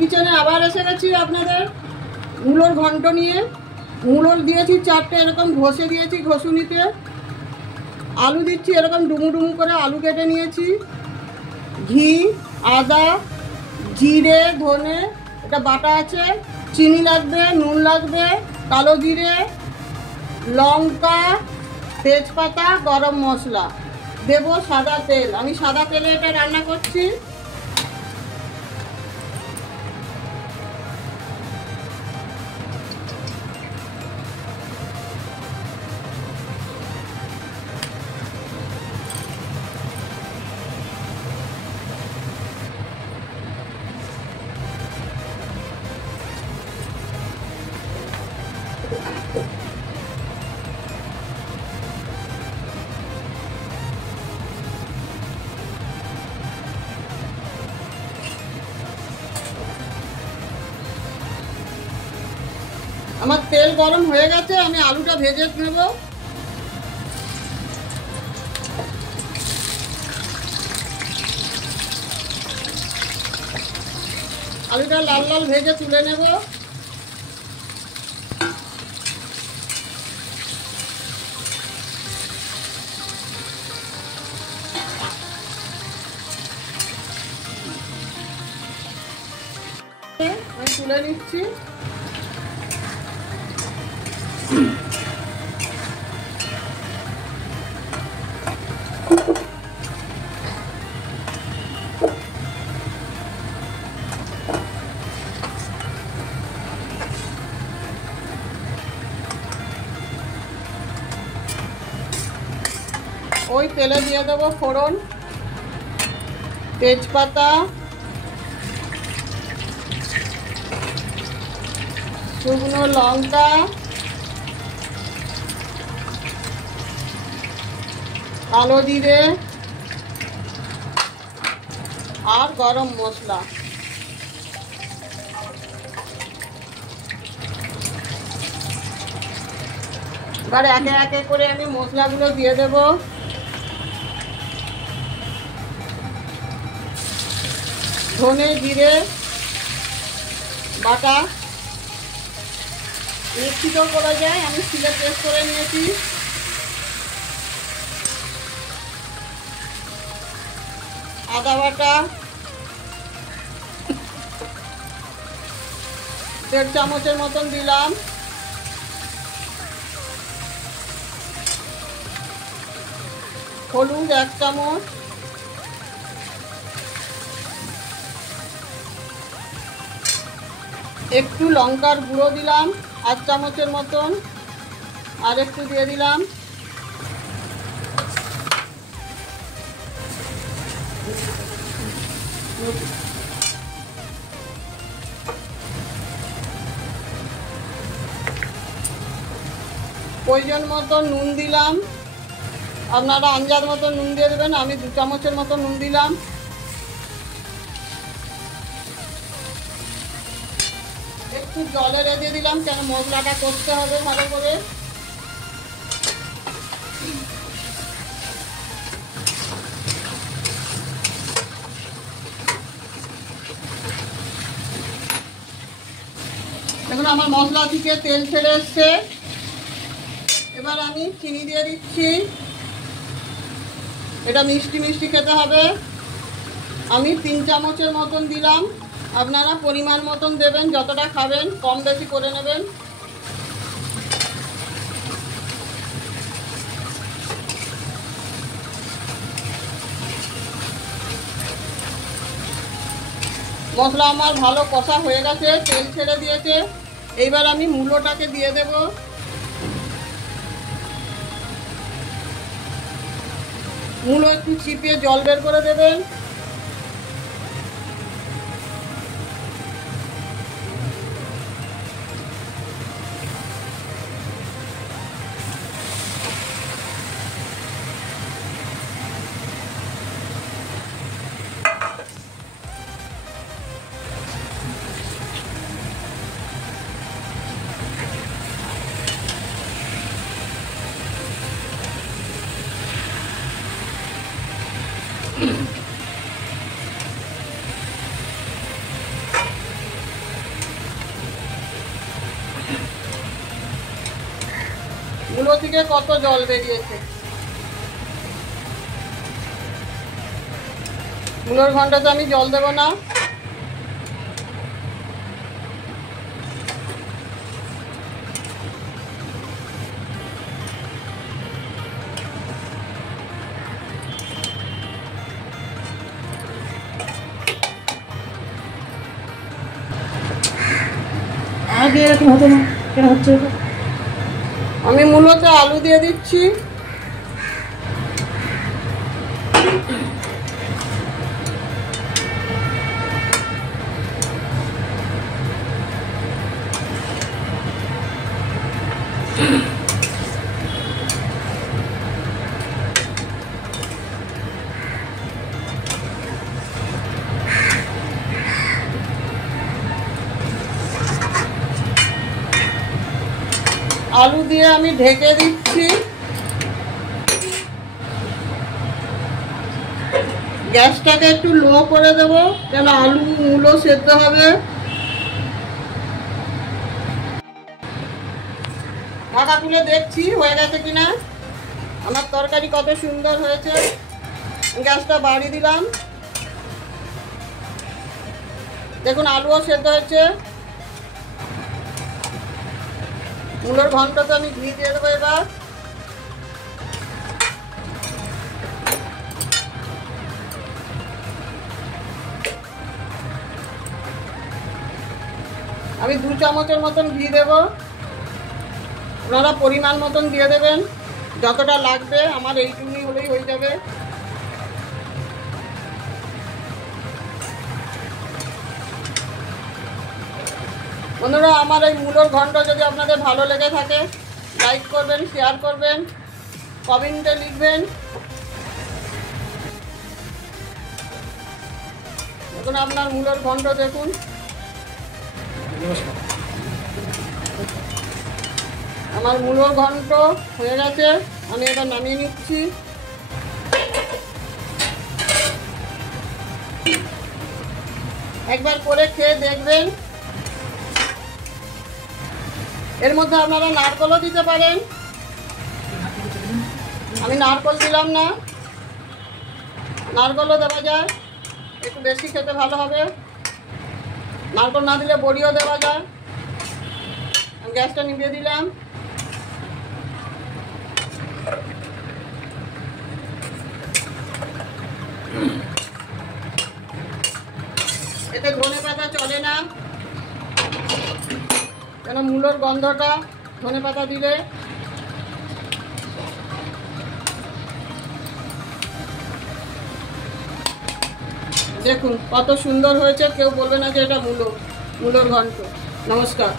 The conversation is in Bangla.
কিচেনে আবার এসে গেছি আপনাদের মূলোর ঘন্ট নিয়ে। মূলোর দিয়েছি 4টে, এরকম ঘষে দিয়েছি ঘষুনিতে। আলু দিচ্ছি এরকম ডুমু ডুমু করে আলু কেটে নিয়েছি। ঘি, আদা, জিরে, ধনে এটা বাটা আছে। চিনি লাগবে, নুন লাগবে, কালো জিরে, লঙ্কা, তেজপাতা, গরম মশলা দেবো, সাদা তেল। আমি সাদা তেলে এটা রান্না করছি। আমার তেল গরম হয়ে গেছে, আমি আলুটা ভেজে নেব। আলুটা লাল লাল ভেজে তুলে নেব। আমি তুলে নিচ্ছি। ওই তেলে দিয়ে দেবো ফোড়ন, তেজপাতা, শুকনো লঙ্কা, কালো জিরে আর গরম মশলা। এবার একে একে করে আমি মশলাগুলো দিয়ে দেব। ধনে জিরে বাটা মিক্সিতেও করা যায়, আমি শিলে পেস্ট করে নিয়েছি। আদা বাটা 1.5 চামচের মতন দিলাম। হলুদ 1 চামচ, একটু লঙ্কার গুঁড়ো দিলাম 1 চামচের মতন, আর একটু দিয়ে দিলাম। প্রয়োজন মতো নুন দিলাম, আপনারা আন্দাজ মতো নুন দিয়ে দেবেন। আমি 2 চামচের মতো নুন দিলাম। একটু জলে রেঁধে দিলাম, কেন মশলাটা করতে হবে ভালো করে। দেখুন আমার মশলা থেকে তেল ছেড়ে এসছে। এবার আমি চিনি দিয়ে দিচ্ছি। এটা মিষ্টি মিষ্টি খেতে হবে। আমি 3 চামচের মতন দিলাম। আপনারা পরিমাণ মতন দেবেন, যতটা খাবেন কম বেশি করে নেবেন। মশলা আমার ভালো কষা হয়ে গেছে, তেল ছেড়ে দিয়েছে। এইবার আমি মূলোটাকে দিয়ে দেব। মূলো একটু চিপিয়ে জল বের করে দেবেন। মূলো থেকে কত জল বেরিয়েছে। মূলোর ঘন্টাতে আমি জল দেব না। আগে এরকম হতো না, কেন হচ্ছে? আমি মূলত আলু দিয়ে দিচ্ছি। আলু দিয়ে আমি ঢেকে দিচ্ছি। গ্যাসটাকে একটু লো করে দেব, যেন আলু মূলো সেদ্ধ হবে। ঢাকা তুলে দেখছি হয়ে গেছে কিনা। আমার তরকারি কত সুন্দর হয়েছে। গ্যাসটা বাড়িয়ে দিলাম। দেখুন আলুও সেদ্ধ হয়েছে। মূলোর ঘন্টতে আমি ঘি দিয়ে দেবো এবার। আমি 2 চামচের মতন ঘি দেব। আপনারা পরিমাণ মতন দিয়ে দেবেন, যতটা লাগবে। আমার এইটুকুনি হলেই হয়ে যাবে। বন্ধুরা, আমার এই মূলোর ঘন্ট যদি আপনাদের ভালো লেগে থাকে, লাইক করবেন, শেয়ার করবেন, কমেন্টে লিখবেন। এখন আপনার মূলোর ঘন্ট দেখুন। আমার মূলোর ঘন্ট হয়ে গেছে। আমি এবার নামিয়ে নিচ্ছি। একবার করে খেয়ে দেখবেন। এর মধ্যে আপনারা নারকেলও দিতে পারেন। আমি নারকেল দিলাম না, নারকেলও দেওয়া যায়, একটু বেশি খেতে ভালো হবে। নারকেল না দিলে বড়িও দেওয়া যায়। আমি গ্যাসটা নিভিয়ে দিলাম। এতে ধনেপাতা চলে না, কেন মূলোর গন্ধটা ধনেপাতা দিলে। দেখুন কত সুন্দর হয়েছে। কেউ বলবে না যে এটা মূলোর ঘন্ট। নমস্কার।